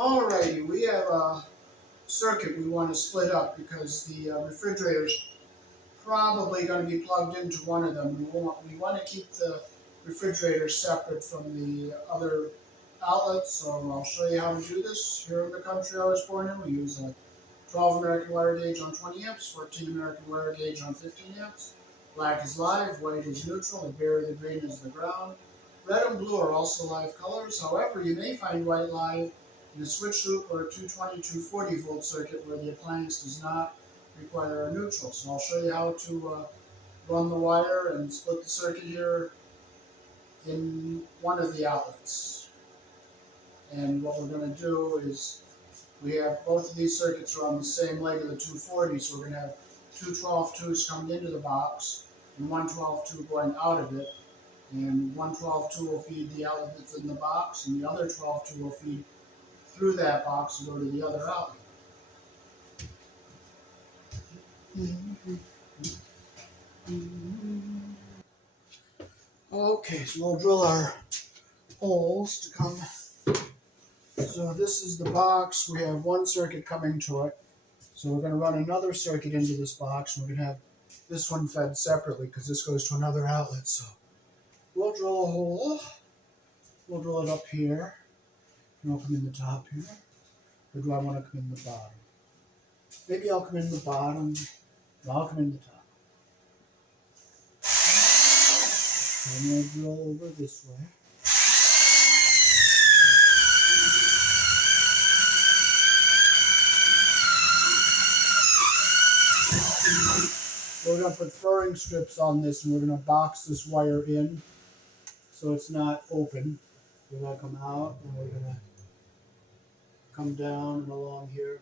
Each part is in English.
Alrighty, we have a circuit we want to split up because the refrigerator's probably going to be plugged into one of them. We want to keep the refrigerator separate from the other outlets, so I'll show you how to do this. Here in the country I was born in, we use a 12 American wire gauge on 20 amps, 14 American wire gauge on 15 amps. Black is live, white is neutral, the berry, the green is the ground. Red and blue are also live colors. However, you may find white live in a switch loop or a 220, 240 volt circuit where the appliance does not require a neutral. So I'll show you how to run the wire and split the circuit here in one of the outlets. And what we're going to do is we have both of these circuits are on the same leg of the 240, so we're going to have two 12-2s coming into the box and one 12-2 going out of it. And one 12-2 will feed the outlet that's in the box, and the other 12-2 will feed through that box and go to the other outlet. Okay, so we'll drill our holes to come. So this is the box. We have one circuit coming to it. So we're going to run another circuit into this box, and we're going to have this one fed separately because this goes to another outlet. So we'll drill a hole. We'll drill it up here. And I'll come in the top here. Or do I want to come in the bottom? Maybe I'll come in the bottom. No, I'll come in the top. I'm going to drill over this way. We're going to put furring strips on this, and we're going to box this wire in so it's not open. We're going to come out, and we're going to come down and along here.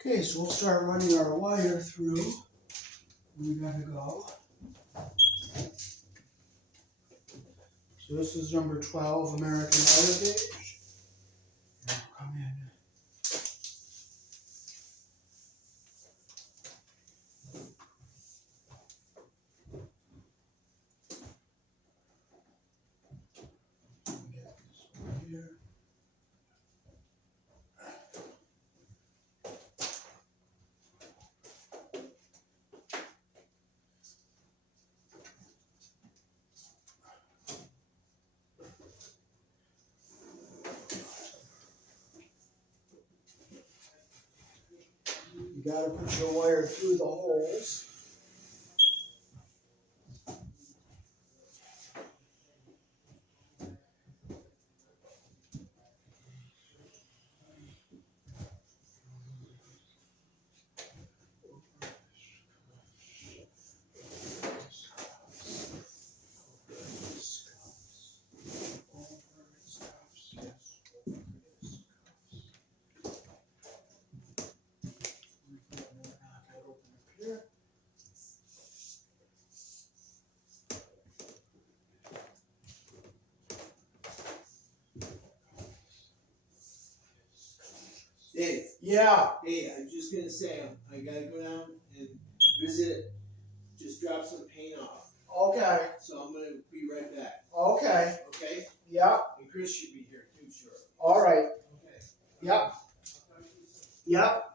Okay, so we'll start running our wire through. We gotta go. So this is number 12 American wire gauge. And I'll come in. Get this one here. You gotta put your wire through the holes. Dave, Yeah, hey, I'm just gonna say, I gotta go down and visit, just drop some paint off. okay, So I'm gonna be right back, okay, okay? yep, And Chris should be here too, sure. all right, Okay. yep, I'll talk to you soon. yep.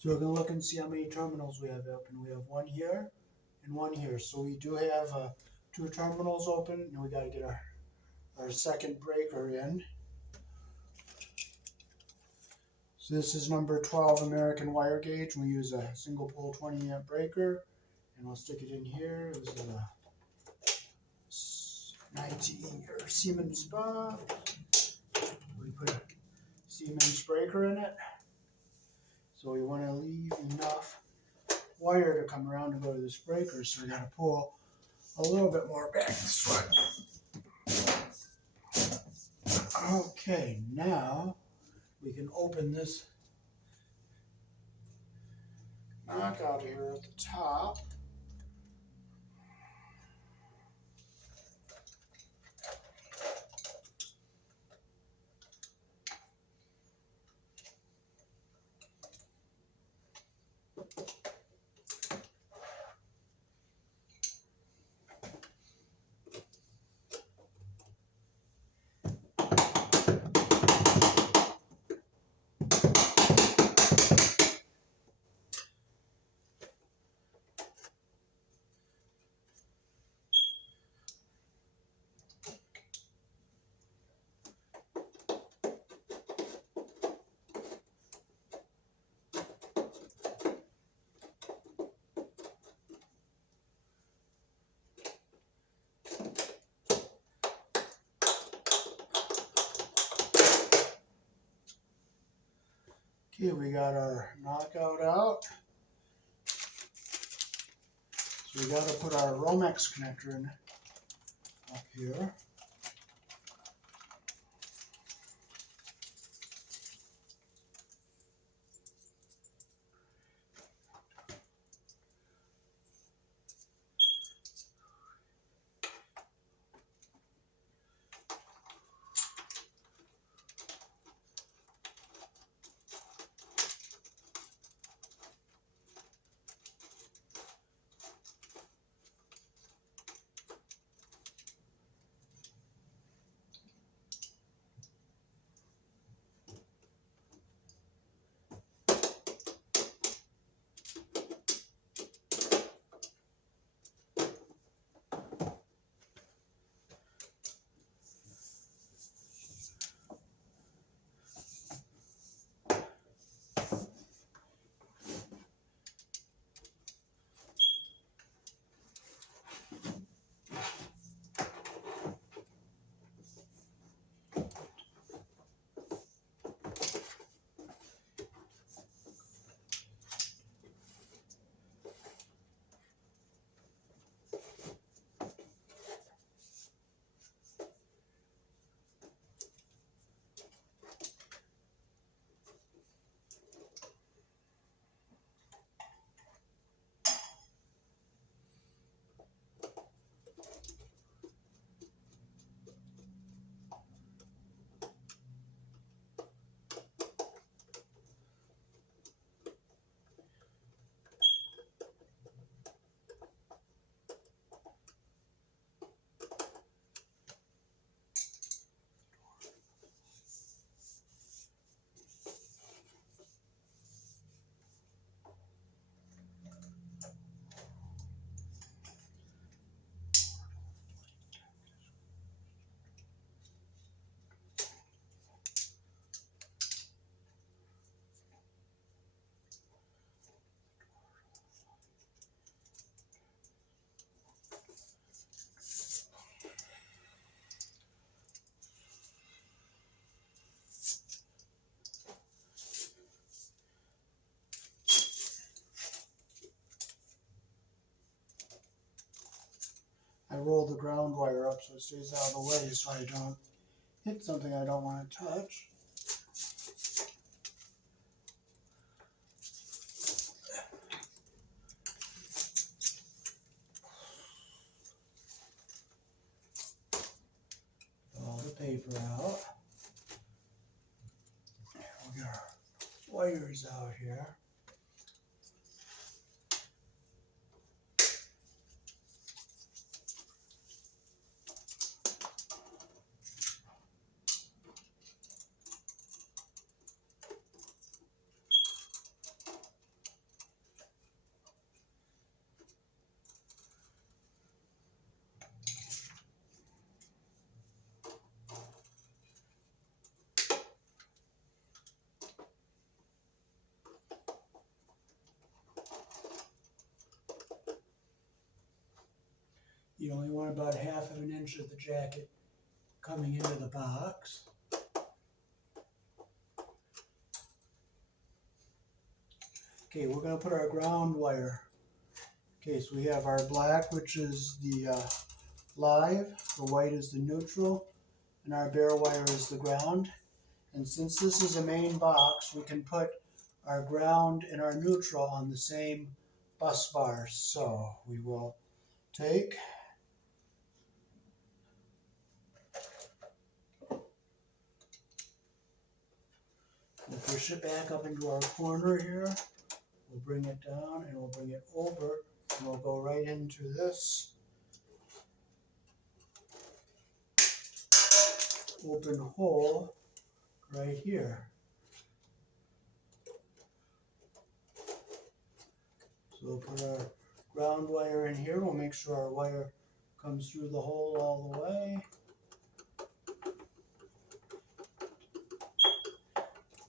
So we're gonna look and see how many terminals we have open. We have one here and one here. So we do have 2 terminals open, and we gotta get our second breaker in. So this is number 12 American wire gauge. We use a single pole 20 amp breaker, and we'll stick it in here. This is a 19 or Siemens box. We put a Siemens breaker in it. So we want to leave enough wire to come around and go to this breaker. So we got to pull a little bit more back this way. Okay, now we can open this knockout here at the top. Okay, we got our knockout out. So we got to put our Romex connector in up here. I roll the ground wire up so it stays out of the way so I don't hit something I don't want to touch. All the paper out. We'll get our wires out here. You only want about 1/2 inch of the jacket coming into the box. Okay, we're going to put our ground wire. Okay, so we have our black, which is the live, the white is the neutral, and our bare wire is the ground. And since this is a main box, we can put our ground and our neutral on the same bus bars. So we will take we'll push it back up into our corner here. We'll bring it down and we'll bring it over and we'll go right into this open hole right here. So we'll put our ground wire in here. We'll make sure our wire comes through the hole all the way.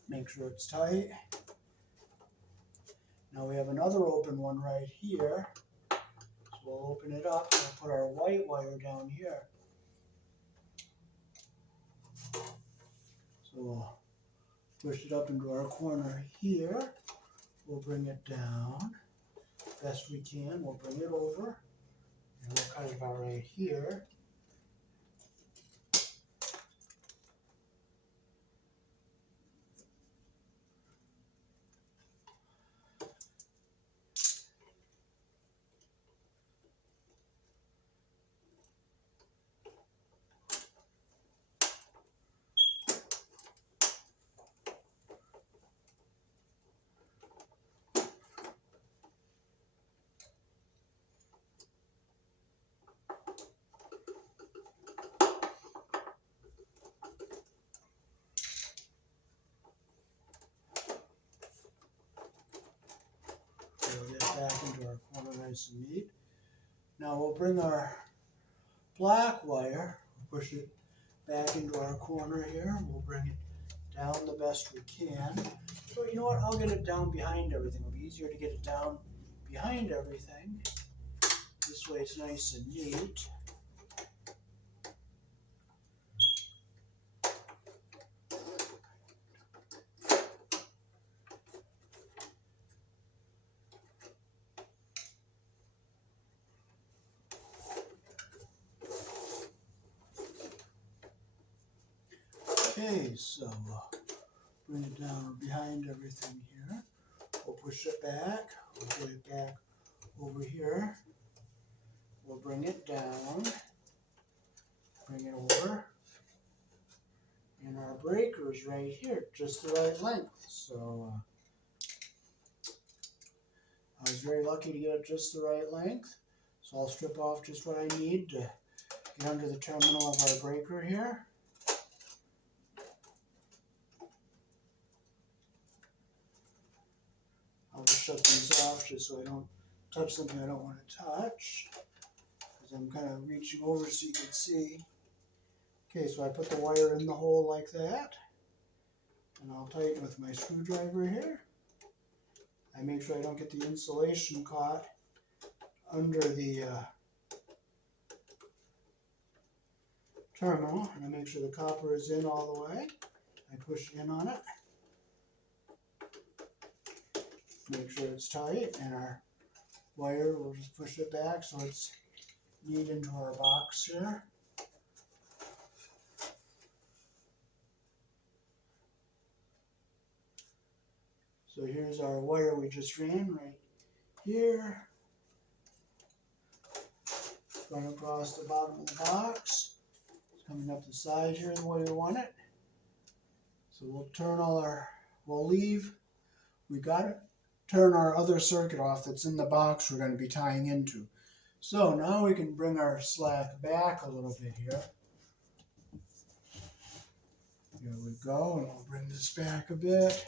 Make sure it's tight. Now we have another open one right here. So we'll open it up and we'll put our white wire down here. So we'll push it up into our corner here. We'll bring it down best we can. We'll bring it over and we'll cut it about right here. We'll get back into our corner nice and neat. Now we'll bring our black wire, push it back into our corner here. We'll bring it down the best we can. So you know what, I'll get it down behind everything. It'll be easier to get it down behind everything. This way it's nice and neat. Okay, so bring it down behind everything here. We'll push it back. We'll put it back over here. We'll bring it down. Bring it over. And our breaker's right here, just the right length. So I was very lucky to get it just the right length. So I'll strip off just what I need to get under the terminal of our breaker here. I'll just shut these off just so I don't touch something I don't want to touch. Because I'm kind of reaching over so you can see. Okay, so I put the wire in the hole like that. And I'll tighten with my screwdriver here. I make sure I don't get the insulation caught under the terminal. And I make sure the copper is in all the way. I push in on it. Make sure it's tight, and our wire, we'll just push it back so it's neat into our box here. So here's our wire we just ran right here. Going across the bottom of the box. It's coming up the side here the way we want it. So we'll turn we'll leave. We got it. Turn our other circuit off that's in the box we're going to be tying into. So now we can bring our slack back a little bit here. Here we go, and we'll bring this back a bit.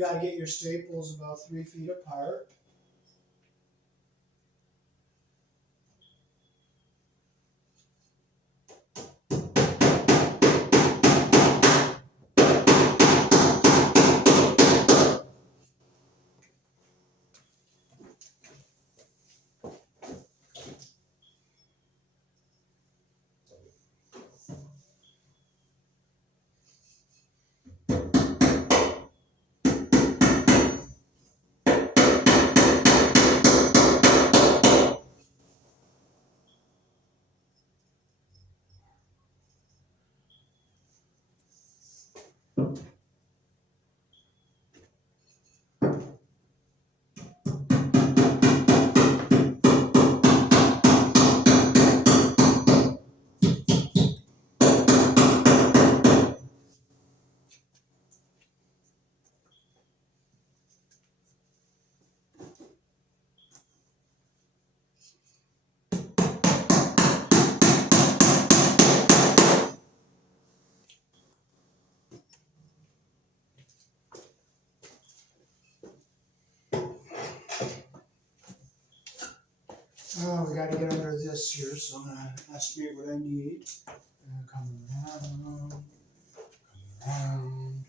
gotta get your staples about 3 feet apart. Oh, we gotta get under this here, so I'm gonna estimate what I need. Come around, come around, come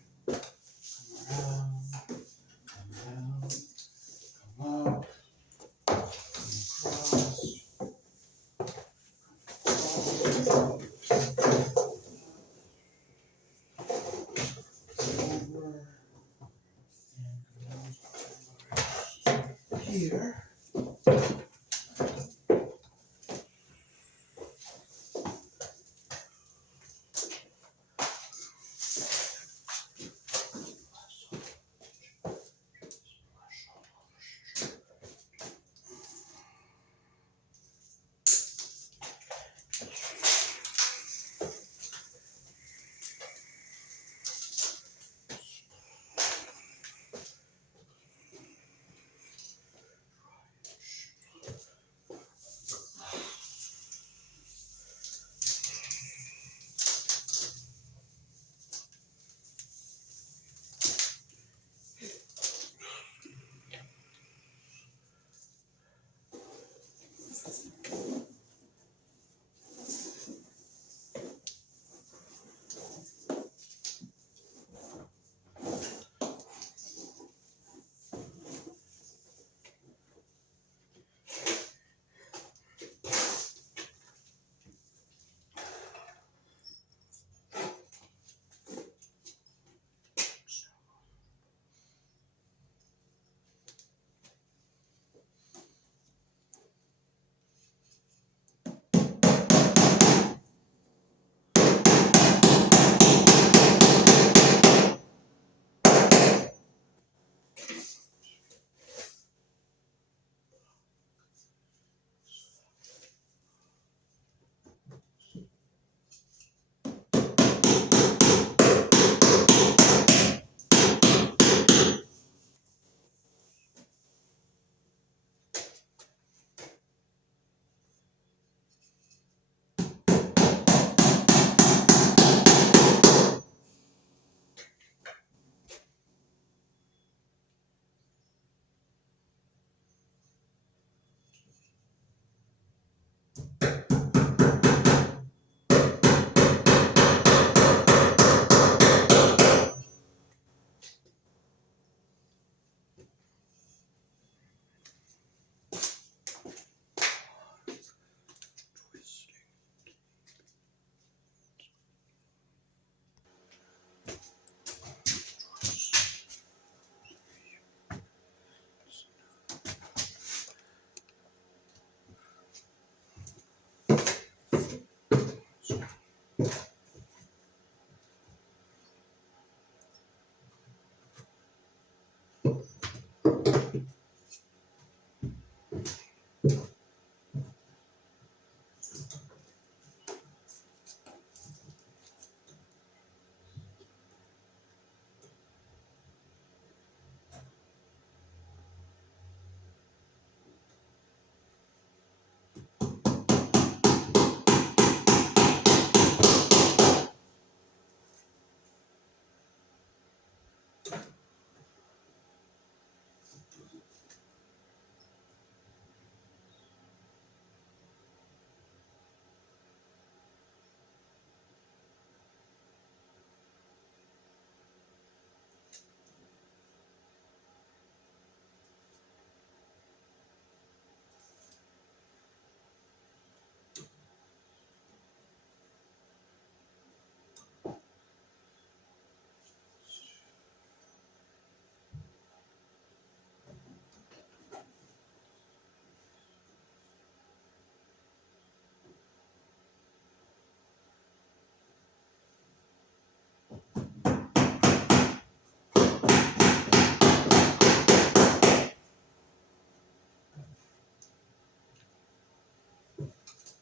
around, come down, come up, come across, over, and come here.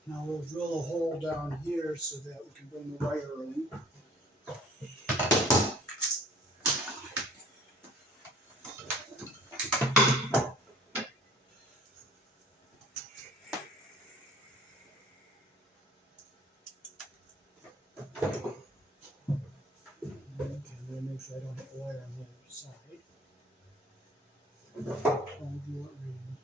Now we'll drill a hole down here so that we can bring the wire in. Okay, I'm gonna make sure I don't hit the wire on the other side. I'll do it right in here.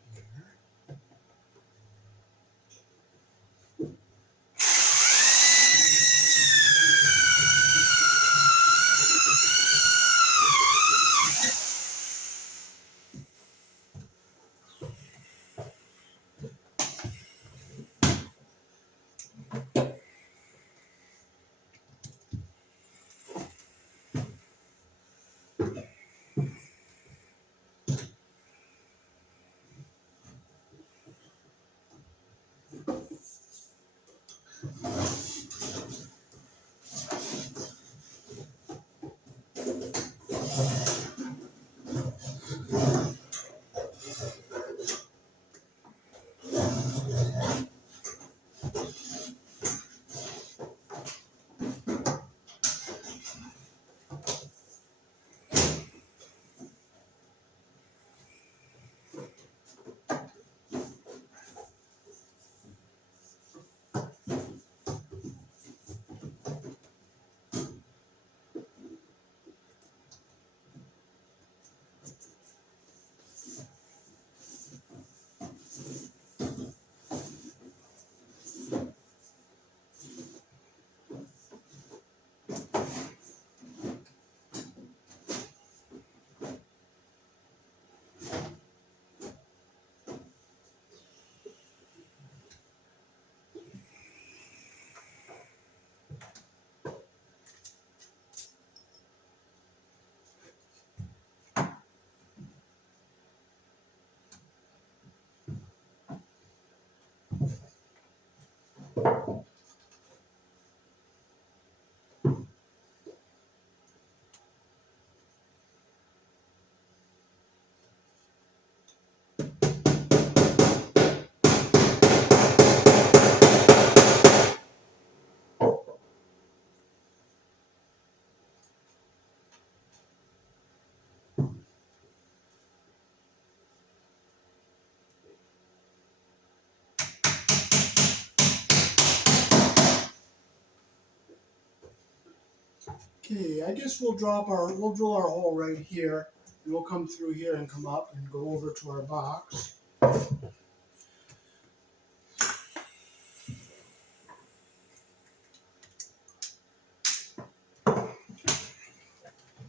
Okay, I guess we'll drill our hole right here, and we'll come through here and come up and go over to our box.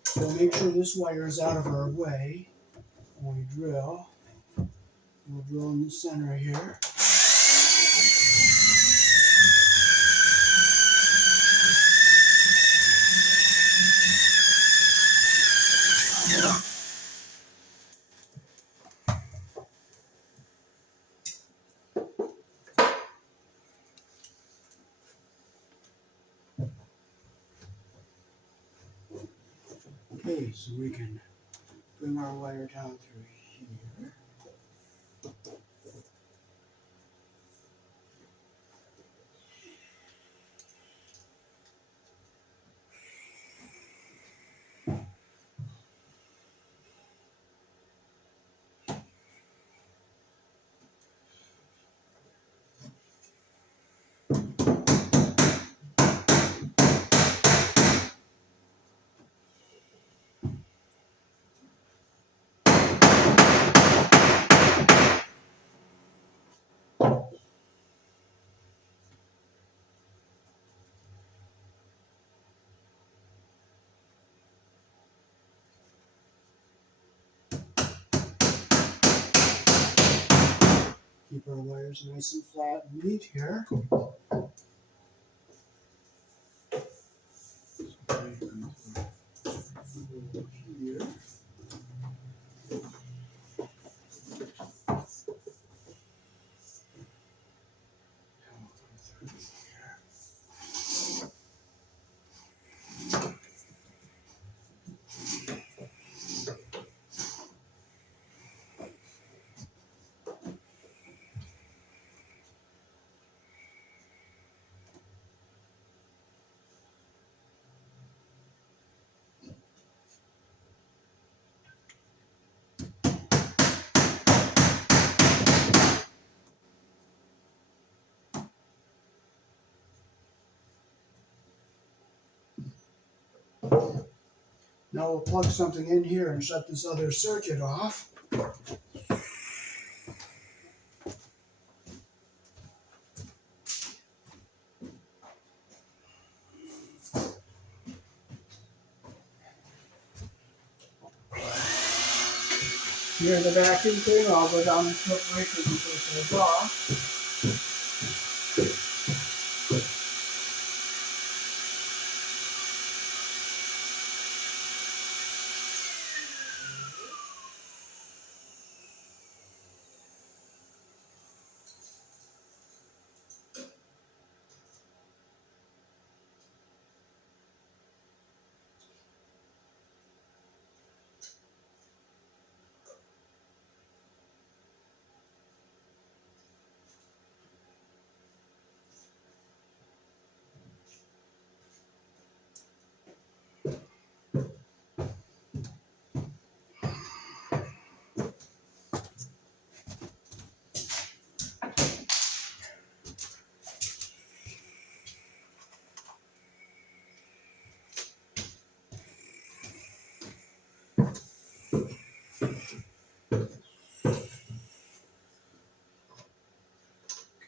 So make sure this wire is out of our way when we drill. We'll drill in the center here. Okay, so we can bring our wire down through here. Keep our wires nice and flat and neat here. Here. Now we'll plug something in here and shut this other circuit off. Near the vacuum cleaner, I'll go down and put breakers until it goes off.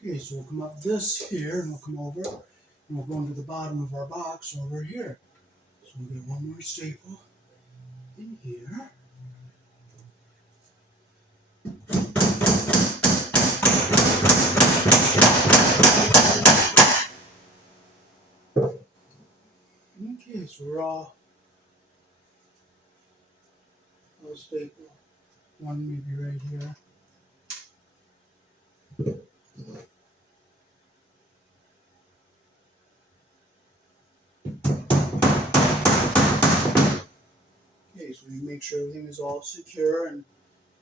Okay, so we'll come up this here and we'll come over and we'll go into the bottom of our box over here. So we'll get one more staple in here. Okay, so we're all stapled. One maybe right here. Okay, so we make sure everything is all secure and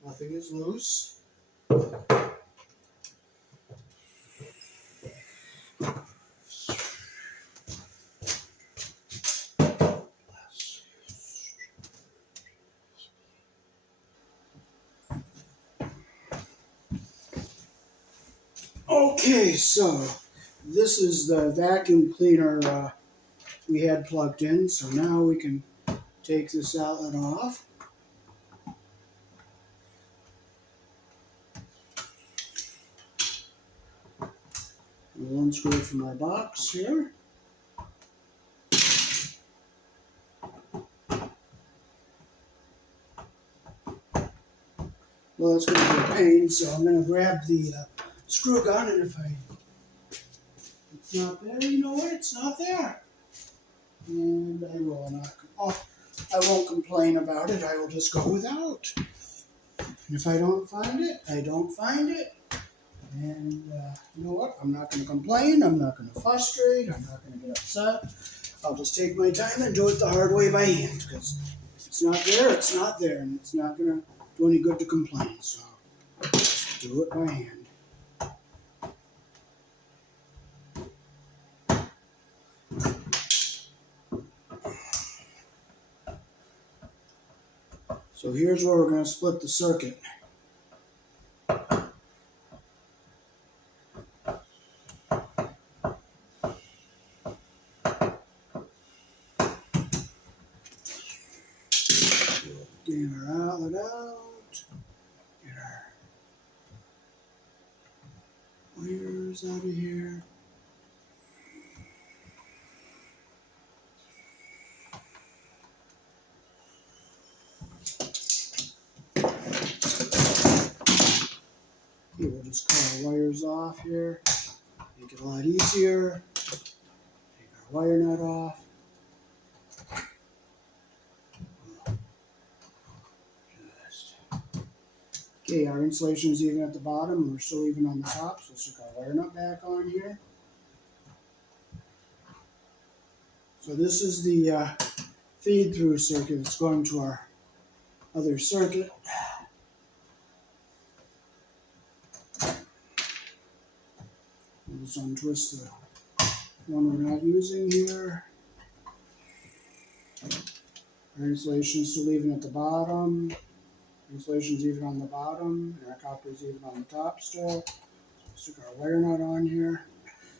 nothing is loose. Okay, so this is the vacuum cleaner we had plugged in. So now we can take this outlet off. We'll unscrew it from our box here. Well, it's going to be a pain, so I'm going to grab the screw gun, and if it's not there, you know what? It's not there. And I will not. I won't complain about it. I will just go without. And if I don't find it, I don't find it. And you know what? I'm not going to complain. I'm not going to frustrate. I'm not going to get upset. I'll just take my time and do it the hard way by hand. Because if it's not there, it's not there. And it's not going to do any good to complain. So just do it by hand. So here's where we're going to split the circuit. Get our outlet out. Get our wires out of here. Okay, we'll just cut our wires off here. Make it a lot easier. Take our wire nut off. Okay, our insulation is even at the bottom, and we're still even on the top, so let's stick our wire nut back on here. So this is the feed-through circuit that's going to our other circuit. We'll just untwist the one we're not using here. Our insulation is still even at the bottom. Insulation is even on the bottom, and our copper is even on the top still. Stick our wire nut on here.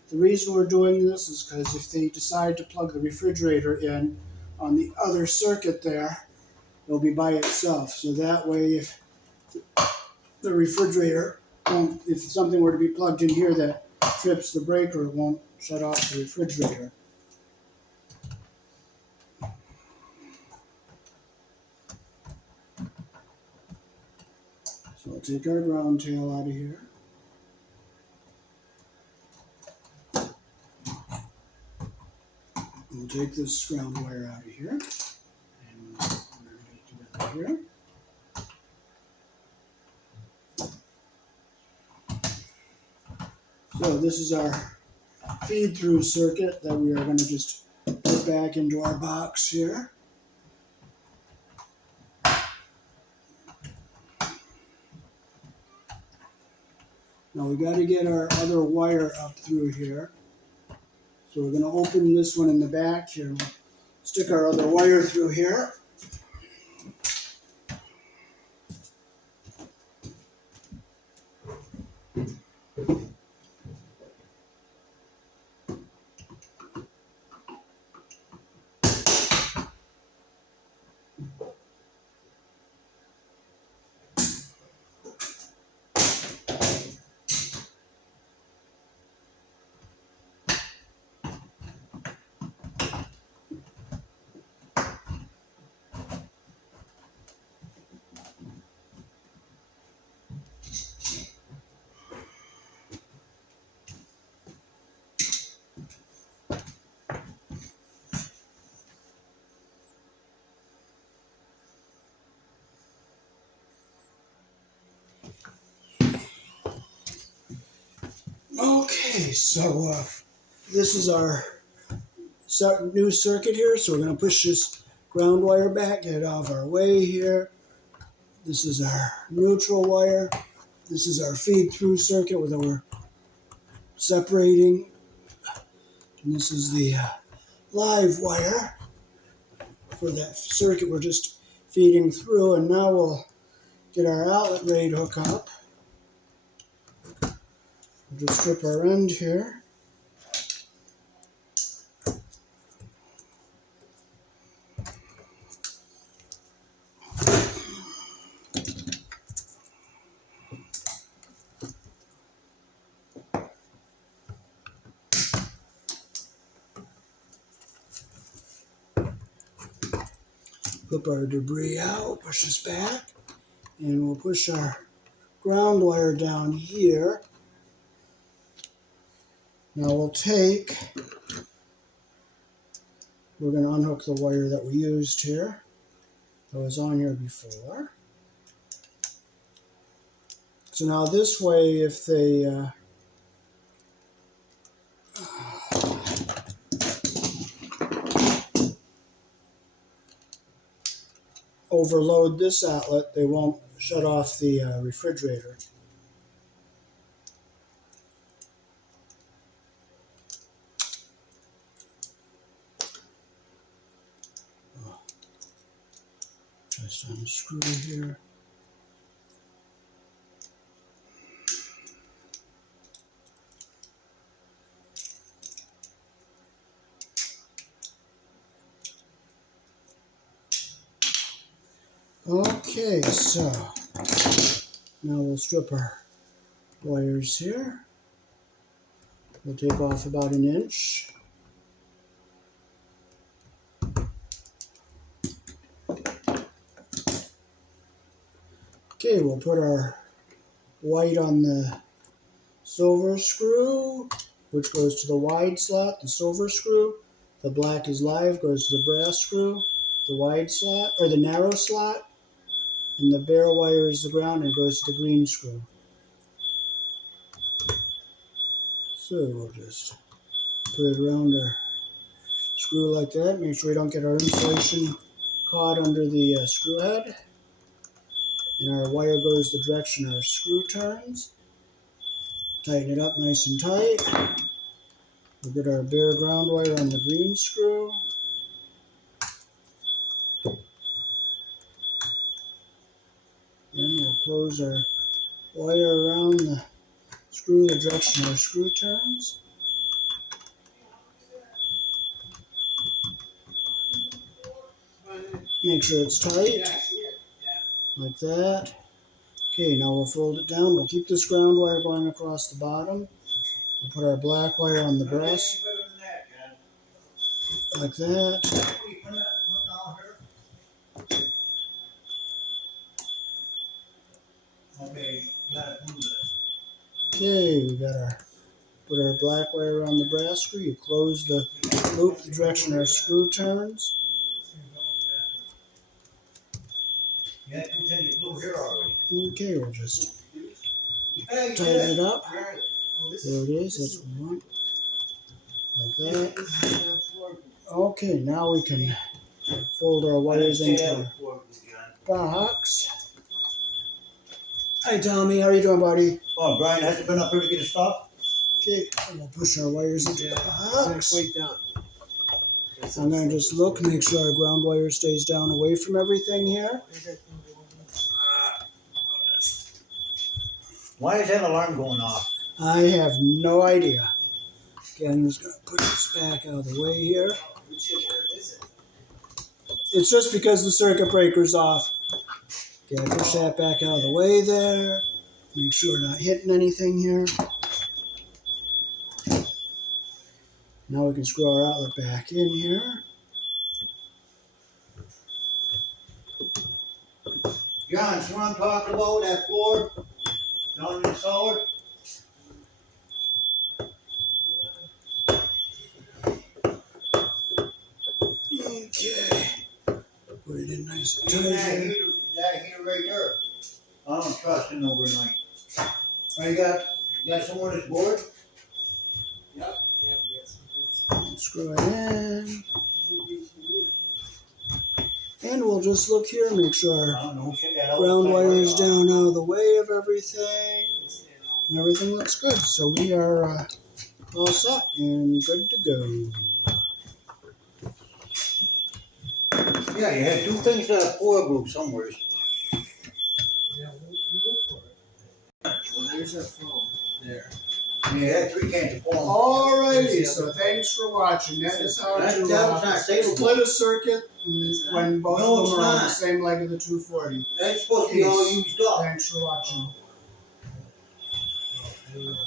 The reason we're doing this is because if they decide to plug the refrigerator in, on the other circuit there, it'll be by itself. So that way, if the refrigerator won't, if something were to be plugged in here that trips the breaker, it won't shut off the refrigerator. So we'll take our ground tail out of here. We'll take this ground wire out of here. And we're going to put it here. So this is our feed-through circuit that we are going to just put back into our box here. Now we got to get our other wire up through here. So we're going to open this one in the back here. We'll stick our other wire through here. Okay, so this is our new circuit here. So we're going to push this ground wire back, get it out of our way here. This is our neutral wire. This is our feed-through circuit where we're separating. And this is the live wire for that circuit we're just feeding through. And now we'll get our outlet ready to hook up. We'll just strip our end here. Flip our debris out, push this back, and we'll push our ground wire down here. Now we're going to unhook the wire that we used here, that was on here before. So now this way, if they overload this outlet, they won't shut off the refrigerator. Just unscrew here. Okay, so now we'll strip our wires here. We'll take off about 1 inch. Okay, we'll put our white on the silver screw, which goes to the wide slot, the silver screw. The black is live, goes to the brass screw, the wide slot, or the narrow slot. And the bare wire is the ground and goes to the green screw. So we'll just put it around our screw like that. Make sure we don't get our insulation caught under the screw head. And our wire goes the direction our screw turns. Tighten it up nice and tight. We'll get our bare ground wire on the green screw. Then we'll close our wire around the screw the direction our screw turns. Make sure it's tight, Yeah, I see it. like that. Okay, now we'll fold it down. We'll keep this ground wire going across the bottom. We'll put our black wire on the breast, like that. Okay, you gotta move it. Okay, we got our put our black wire on the brass screw. You close the loop the direction our screw turns. Yeah, you said you flew here already. Okay, we'll just Yeah, you tighten did. it up. Where are they? Oh, this There it is. this That's what we want. Like that. This is the floor. Okay, now we can fold our wires into our John. box. Hi Tommy, how you doing, buddy? Oh, Brian hasn't been up here to get his stuff? Okay, and we'll push our wires into the box. Way down. I'm gonna just look, make sure our ground wire stays down away from everything here. Why is that alarm going off? I have no idea. Okay, I'm just gonna put this back out of the way here. Which one is it? It's just because the circuit breaker's off. Okay, I push that back out of the way there. Make sure we're not hitting anything here. Now we can screw our outlet back in here. John, see what I'm talking about, that floor? Down in the cellar? Okay. Put it in nice and Even tight here. that heater right there. I don't trust it overnight. Oh, you got someone that's bored? Yep. Yeah, we got some good Screw it in. And we'll just look here, make sure I our don't know, check that out. ground wire is down out of the way of everything. And everything looks good. So we are all set and good to go. Yeah, you had two things to a floor group somewhere. Yeah, we'll look for it. Well, there's our phone. There. You had 3 cans of foam. Alrighty, so thanks for watching. That is how That to was not savable. split a circuit when both No, of them it's are on the not. same leg of the 240. That's supposed to be all used up. Thanks for watching. Oh,